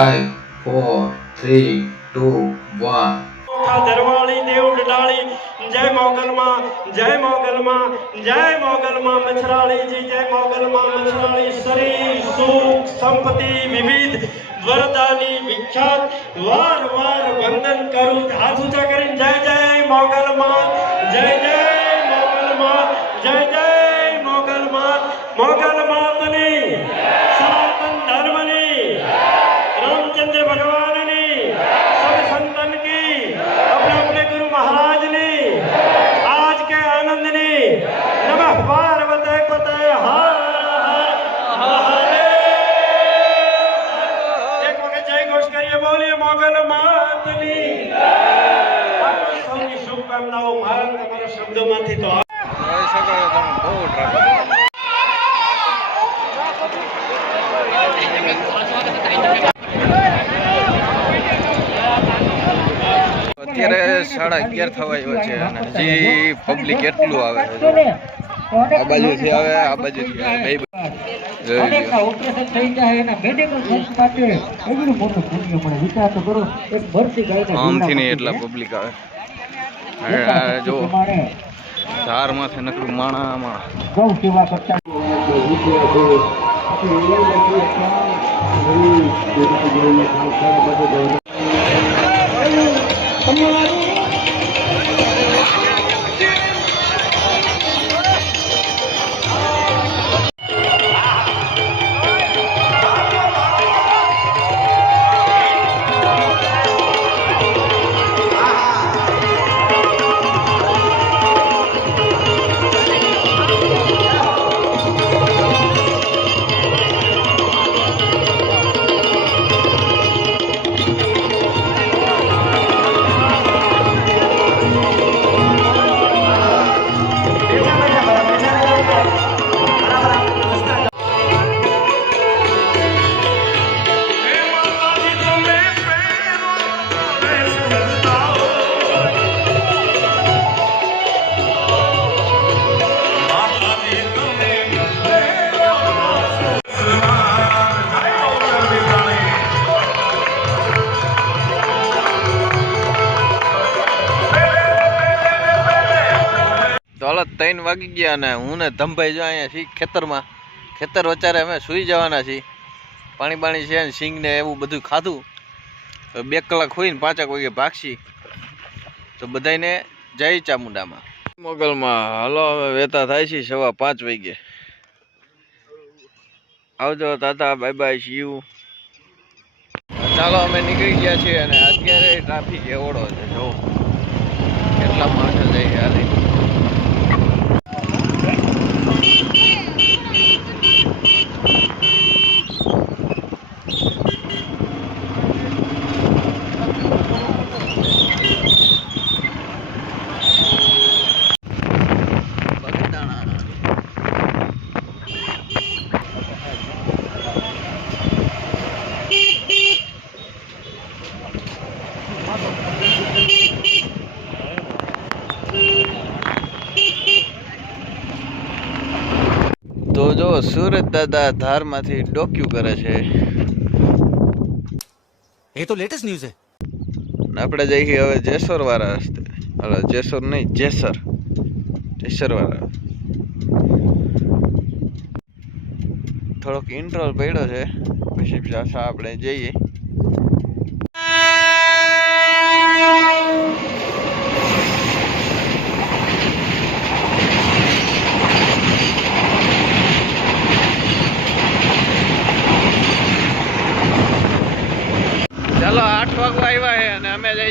Five four three two one ધરવાળી દેવ ડડાળી જય મોગલમાં જય મોગલમાં જય મોગલમાં મછરાળીજી જય મોગલમાં મછરાળી શરીર, સુખ, સંપત્તિ વિવિધ, વરદાની વિખ્યાત, વાર વાર વંદન કરું હાથ ઊંચા કરીને. સૌની મારા તમારા શબ્દોમાંથી તો અત્યારે સાડા અગિયાર થવા આવ્યો છે અને હજી પબ્લિક એટલું આવે છે. આ બાજુથી આવે આ બાજુથી આવે. બાજુ. જોઈ અને લ્યો. એમના ઓપરેશન થઈ જાય એના મેડિકલ ખર્ચ માટે એવડું મોટું પુણ્ય મળે વિચાર તો કરો એક ભરતી ગાયને આમથી નહીં એટલા પબ્લિક આવે. જો ધાર માથે નકરું માણા માણા ગૌ સેવા કરતા તો હાલો ત્રણ વાગી ગયા અને હું ને ધમભાઈ જો અહીંયા છીએ ખેતરમાં. ખેતર વચારે અમે સૂઈ જવાના છીએ. પાણી પાણી છે સિંગ ને એવું બધું ખાધું. બે કલાક હોઈને પાંચેક વાગે ભાગશી. તો બધાને જય ચામુંડામાં. મોગલમાં હાલો, હવે વેતા થાય છે સવા પાંચ વાગે. આવજો તાતા બાય બાય શિવ ચાલો, અમે નીકળી ગયા છીએ અને અત્યારે ટ્રાફિક એવડો છે, જો. કેટલા માણસો જઈ હાલી. જો સુરત દાદા ધારમાંથી ડોક્યુ કરે છે. એ તો લેટેસ્ટ ન્યૂઝ છે. આપણે જઈએ હવે જેસર વાળા રસ્તે. હલો જેસર નહીં જેસર. જેસર વાળા થોડોક ઇન્ટ્રોલ પડ્યો છે. પછી આપણે જઈએ.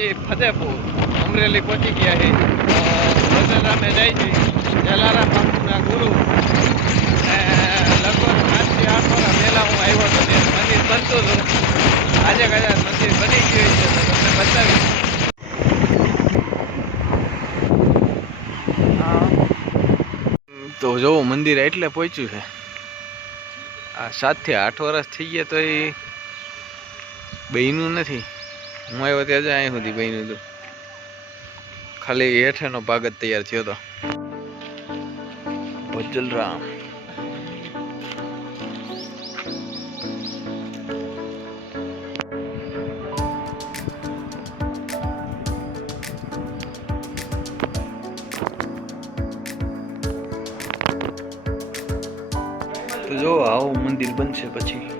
અને ફતેપુર. અમરેલી પહોંચી ગયા છે. વડોદરા જાય છે. જલારામ બાપુના ગુરુ. લગભગ પાંચથી આઠ વર્ષ પહેલાં હું આવ્યો હતો ત્યારે મંદિર બનતું હતું. આજે કદાચ મંદિર બની ગયું છે તો તમને બતાવીશ. તો જોવો, મંદિર એટલે પહોંચ્યું છે. આ સાતથી આઠ વર્ષ થઈ ગયા તો એ બહેનું નથી. હું આવ્યો ત્યાં જ, અહીં સુધી બન્યું હતું ખાલી હેઠેનો ભાગ જ તૈયાર થયો હતો ભજલરામ. તો જો આવું મંદિર બનશે પછી.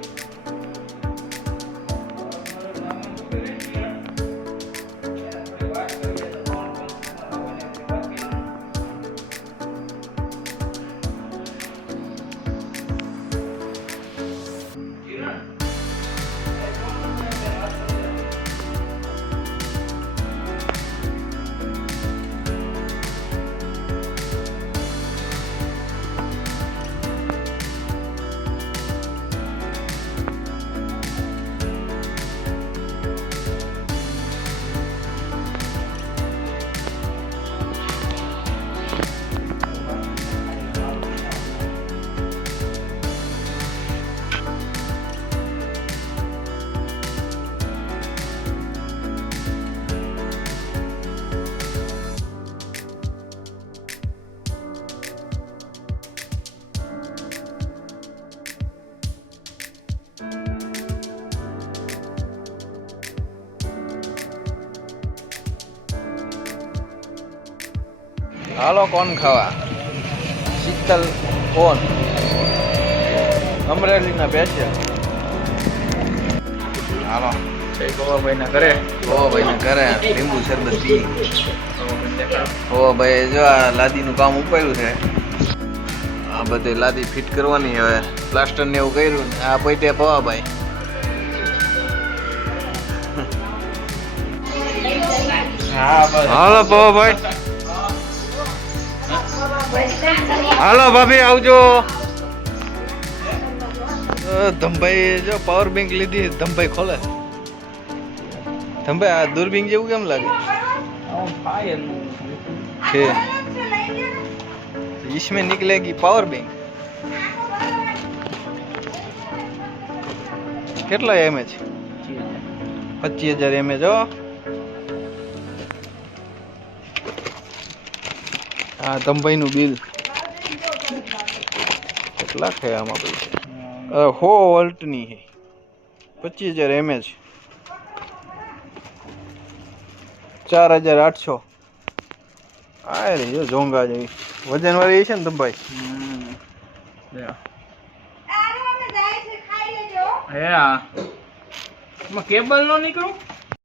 હાલો કોણ ખાવા? શીતલ કોણ અમરેલીના પેશિયલ હાલો. ગોવાભાઈના ઘરે. ગોવાભાઈના ઘરે લીંબુ શરબત પી. ગોવાભાઈ જો આ લાદીનું કામ ઉપાડ્યું છે. આ બધી લાદી ફિટ કરવાની હવે. પ્લાસ્ટર ને એવું કર્યું આ પૈતે પવાભાઈ. હાલો પવાભાઈ. હાલો ભાભી આવજો અ, ધમભાઈ જો પાવર બેંક લીધી ધમભાઈ ખોલે ધમભાઈ આ દૂરબીન જેવું કેમ લાગે છે इसमें निकलेगी पावर बैंक કેટલા એમએચ પચીસ હજાર એમએચ હો આ તંભાઈનું બિલ. કેટલા છે આમાં પૈસા? હો વોલ્ટની છે પચીસ હજાર એમએચ. ચાર હજાર આઠસો. આ રહી જો ઝોંગા જેવી. વજન વાળી છે ને તંભાઈ હે. આ. કેબલ નો નીકળું?